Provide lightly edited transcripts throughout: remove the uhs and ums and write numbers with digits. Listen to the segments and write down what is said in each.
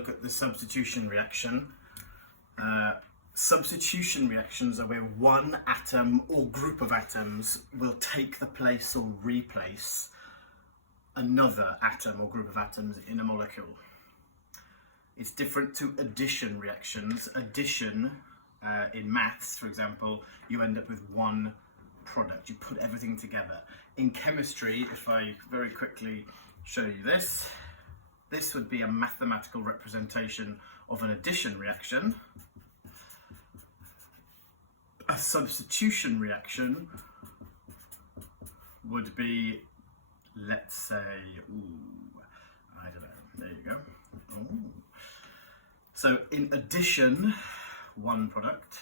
look at the substitution reaction. Substitution reactions are where one atom or group of atoms will take the place or replace another atom or group of atoms in a molecule. It's different to addition reactions. Addition, in maths, for example, you end up with one product. You put everything together. In chemistry, if I very quickly show you this, this would be a mathematical representation of an addition reaction. A substitution reaction would be, let's say, I don't know, there you go. Ooh. So in addition, one product.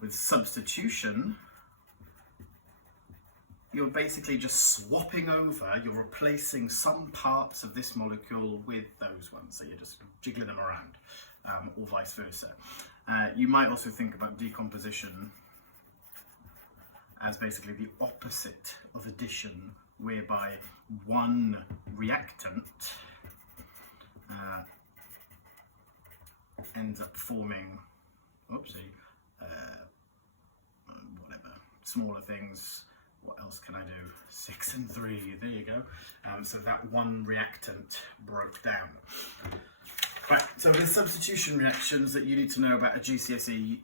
With substitution, you're basically just swapping over, you're replacing some parts of this molecule with those ones, so you're just jiggling them around, or vice versa. You might also think about decomposition as basically the opposite of addition, whereby one reactant ends up forming, whatever, smaller things. What else can I do? 6 and 3, there you go. So that one reactant broke down. Right, so the substitution reactions that you need to know about a GCSE,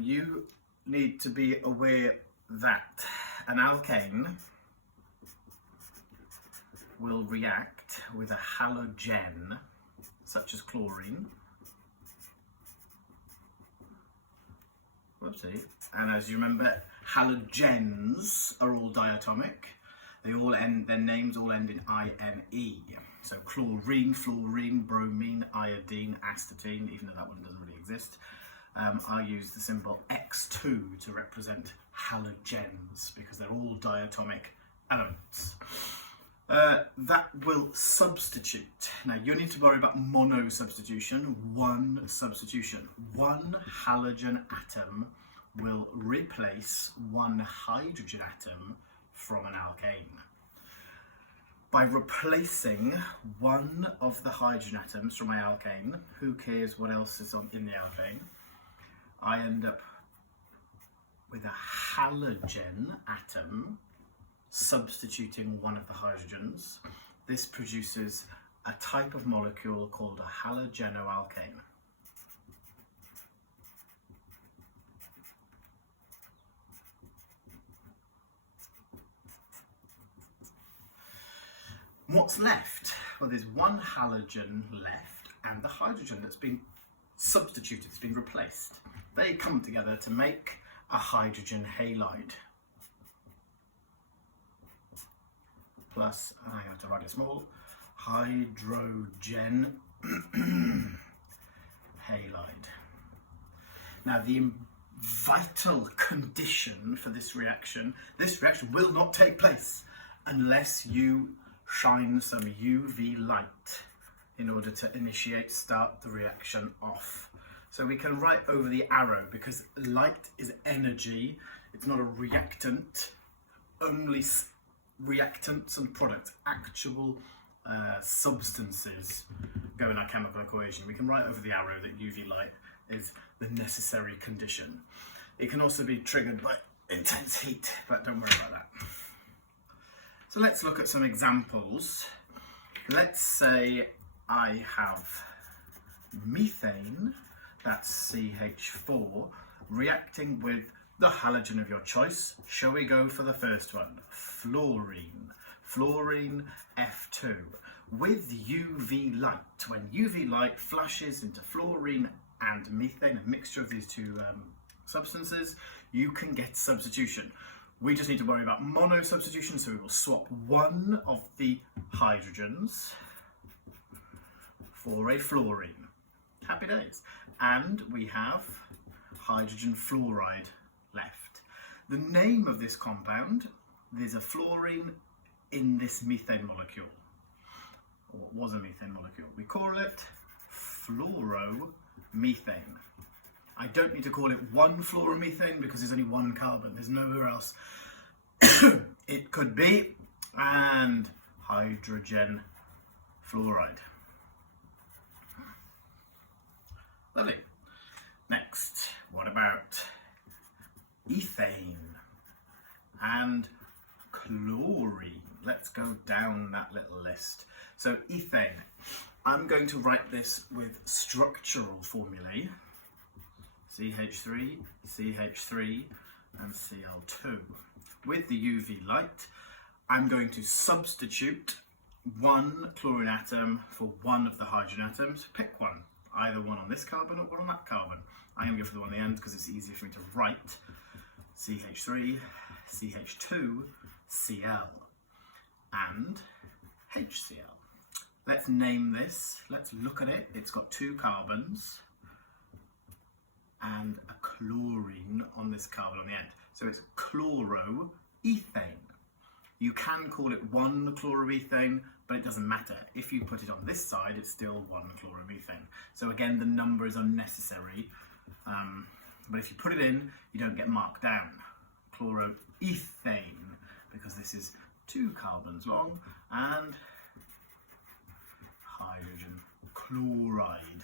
you need to be aware that an alkane will react with a halogen, such as chlorine. Whoopsie. And as you remember, halogens are all diatomic. They all end, their names all end in INE. So chlorine, fluorine, bromine, iodine, astatine, even though that one doesn't really exist. I use the symbol X2 to represent halogens because they're all diatomic elements. That will substitute. Now you need to worry about mono-substitution, one substitution. One halogen atom will replace one hydrogen atom from an alkane. By replacing one of the hydrogen atoms from my alkane, who cares what else is in the alkane, I end up with a halogen atom substituting one of the hydrogens. This produces a type of molecule called a halogenoalkane. What's left? Well, there's one halogen left and the hydrogen that's been substituted, it's been replaced. They come together to make a hydrogen halide. Plus, I have to write it small, hydrogen halide. Now, the vital condition for this reaction will not take place unless you shine some UV light in order to start the reaction off. So we can write over the arrow because light is energy, it's not a reactant, only reactants and products, actual substances go in our chemical equation. We can write over the arrow that UV light is the necessary condition. It can also be triggered by intense heat, but don't worry about that. So let's look at some examples. Let's say I have methane, that's CH4, reacting with the halogen of your choice. Shall we go for the first one? Fluorine. Fluorine F2. With UV light, when UV light flashes into fluorine and methane, a mixture of these two substances, you can get substitution. We just need to worry about mono substitution, so we will swap one of the hydrogens for a fluorine. Happy days. And we have hydrogen fluoride left. The name of this compound, there's a fluorine in this methane molecule, or it was a methane molecule. We call it fluoromethane. I don't need to call it one fluoromethane because there's only one carbon, there's nowhere else. It could be and hydrogen fluoride. Lovely. Next, what about ethane and chlorine? Let's go down that little list. So ethane, I'm going to write this with structural formulae. CH3, CH3 and Cl2. With the UV light, I'm going to substitute one chlorine atom for one of the hydrogen atoms. Pick one, either one on this carbon or one on that carbon. I'm going to go for the one on the end because it's easier for me to write. CH3, CH2, Cl and HCl. Let's name this, let's look at it. It's got two carbons and a chlorine on this carbon on the end. So it's chloroethane. You can call it one chloroethane, but it doesn't matter. If you put it on this side, it's still one chloroethane. So again, the number is unnecessary. But if you put it in, you don't get marked down. Chloroethane, because this is two carbons long, and hydrogen chloride.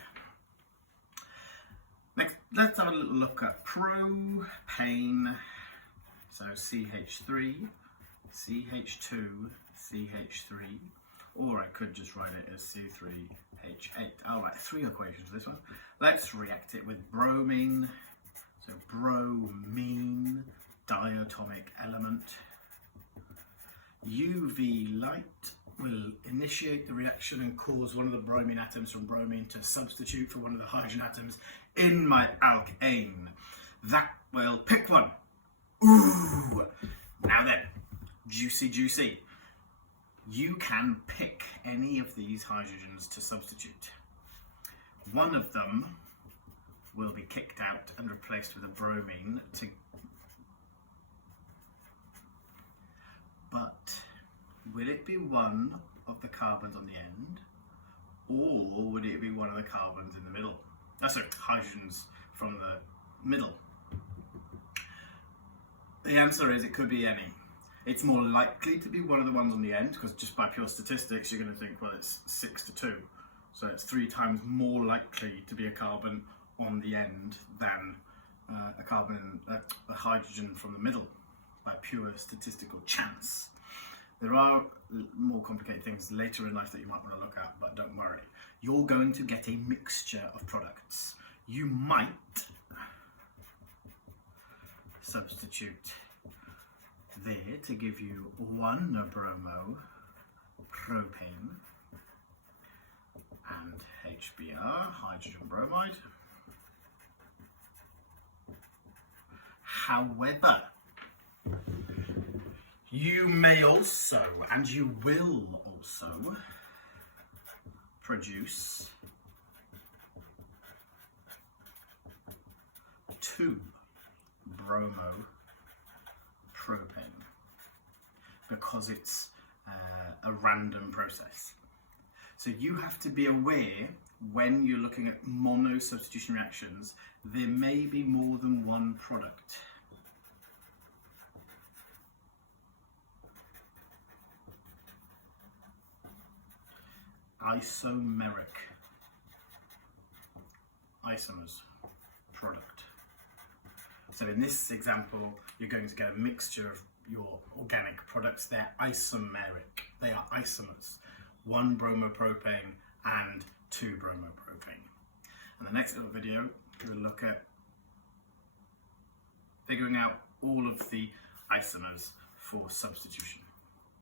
Next, let's have a little look at propane. So CH3, CH2, CH3, or I could just write it as C3H8. All right, three equations for this one. Let's react it with bromine. So bromine, diatomic element. UV light will initiate the reaction and cause one of the bromine atoms from bromine to substitute for one of the hydrogen atoms in my alkane. That will pick one. Ooh! Now then, juicy, juicy. You can pick any of these hydrogens to substitute. One of them will be kicked out and replaced with a bromine but will it be one of the carbons on the end, or would it be one of the carbons in the middle? Sorry, hydrogens from the middle. The answer is it could be any. It's more likely to be one of the ones on the end, because just by pure statistics you're going to think, well, it's 6-2. So it's 3 times more likely to be a carbon on the end than a hydrogen from the middle, by pure statistical chance. There are more complicated things later in life that you might want to look at, but don't worry. You're going to get a mixture of products. You might substitute there to give you one bromo propane and HBr, hydrogen bromide. However, you may also, and you will also, produce 2 bromo propane because it's a random process. So you have to be aware when you're looking at mono substitution reactions, there may be more than one product. Isomeric, isomers, product. So in this example, you're going to get a mixture of your organic products. They're isomeric, they are isomers. 1 bromopropane and 2 bromopropane. And the next little video, we'll look at figuring out all of the isomers for substitution.